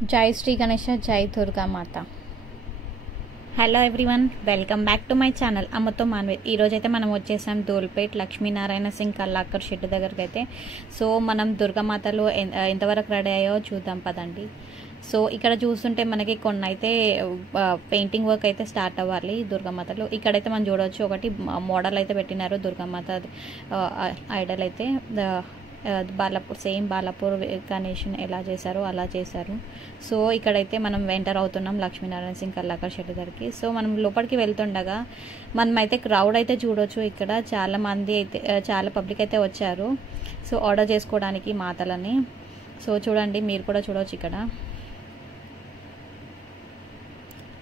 जय श्री गणेश जय दुर्गा माता। Hello everyone, welcome back to my channel అమ్మతో మాన్వేద్। ఈరోజు అయితే మనం వచ్చేసాం ధూల్పేట్ లక్ష్మీనారాయణ సింగ్ కల్లాకర్ షెడ్ దగ్గరికి అయితే। సో మనం దుర్గామాతలు ఎంతవరకు రెడీ అయ్యో చూద్దాం పదండి। సో ఇక్కడ చూస్తుంటే మనకి కొన్ని అయితే పెయింటింగ్ వర్క్ అయితే స్టార్ట్ అవ్వాలి దుర్గామాతలు। ఇక్కడైతే మనం చూడవచ్చు ఒకటి మోడల్ అయితే పెట్టినారు దుర్గామాత ఐడల్ అయితే బాలాపూర్, సేమ్ బాలాపూర్ గణేషన్ ఎలా చేశారో అలా చేశారు। సో ఇక్కడైతే మనం ఎంటర్ అవుతున్నాం లక్ష్మీనారాయణ సింగ్ కల్లాకర్ షెడ్ దగ్గరికి। సో మనం లోపలికి వెళ్తుండగా మనమైతే క్రౌడ్ అయితే చూడవచ్చు। ఇక్కడ చాలా మంది అయితే చాలా పబ్లిక్ అయితే వచ్చారు సో ఆర్డర్ చేసుకోవడానికి మాతలని। సో చూడండి, మీరు కూడా చూడవచ్చు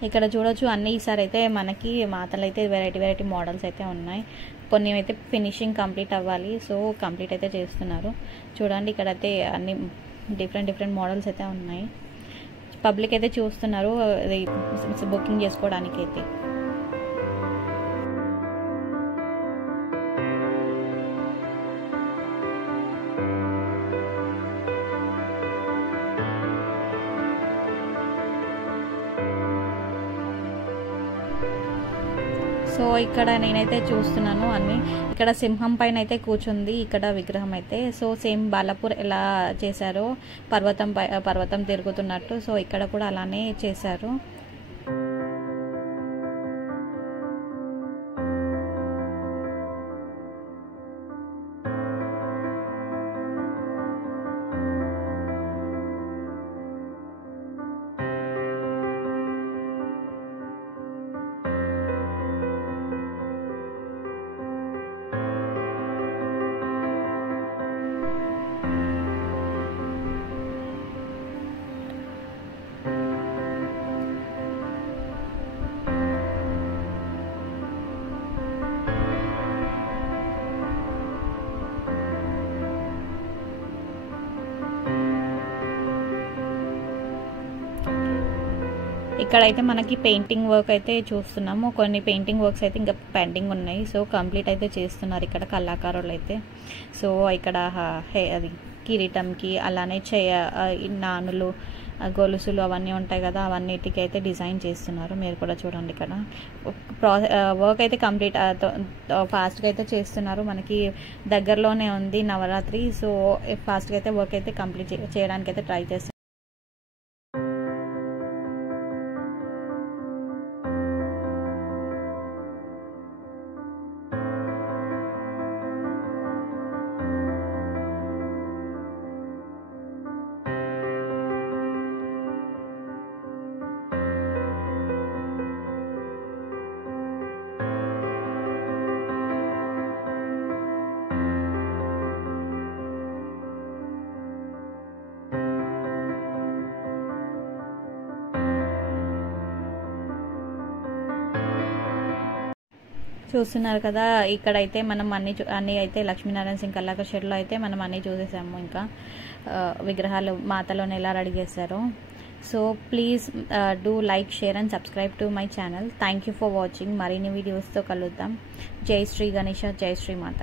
ఇక్కడ చూడొచ్చు అన్ని। ఈసారి అయితే మనకి మాతలు అయితే వెరైటీ మోడల్స్ అయితే ఉన్నాయి। కొన్ని అయితే ఫినిషింగ్ కంప్లీట్ అవ్వాలి, సో కంప్లీట్ అయితే చేస్తున్నారు। చూడండి ఇక్కడైతే అన్ని డిఫరెంట్ మోడల్స్ అయితే ఉన్నాయి। పబ్లిక్ అయితే చూస్తున్నారు బుకింగ్ చేసుకోవడానికి అయితే। సో ఇక్కడ నేనైతే చూస్తున్నాను అన్ని। ఇక్కడ సింహం పైన అయితే కూర్చుంది ఇక్కడ విగ్రహం అయితే। సో సేమ్ బాలాపూర్ ఎలా చేశారో పర్వతం తిరుగుతున్నట్టు, సో ఇక్కడ కూడా అలానే చేశారు। ఇక్కడైతే మనకి పెయింటింగ్ వర్క్ అయితే చూస్తున్నాము। కొన్ని పెయింటింగ్ వర్క్స్ అయితే ఇంకా పెండింగ్ ఉన్నాయి, సో కంప్లీట్ అయితే చేస్తున్నారు ఇక్కడ కళాకారులు అయితే। సో ఇక్కడ అది కిరీటంకి అలానే నానులు గొలుసులు అవన్నీ ఉంటాయి కదా, అవన్నిటికి అయితే డిజైన్ చేస్తున్నారు। మీరు కూడా చూడండి ఇక్కడ వర్క్ అయితే కంప్లీట్ ఫాస్ట్గా అయితే చేస్తున్నారు। మనకి దగ్గరలోనే ఉంది నవరాత్రి, సో ఫాస్ట్గా అయితే వర్క్ అయితే కంప్లీట్ చేయడానికి అయితే ట్రై చేస్తున్నారు। చూస్తున్నారు కదా, ఇక్కడైతే మనం అన్ని అయితే లక్ష్మీనారాయణ సింగ్ కల్లాకర్ షెడ్లో అయితే మనం అన్నీ చూసేసాము। ఇంకా విగ్రహాలు మాతలోనే ఎలా రెడీ చేశారో। So please do like, share and subscribe to my channel. Thank you for watching. మరిన్ని వీడియోస్తో కలుద్దాం। జై శ్రీ గణేష, జై శ్రీ మాత।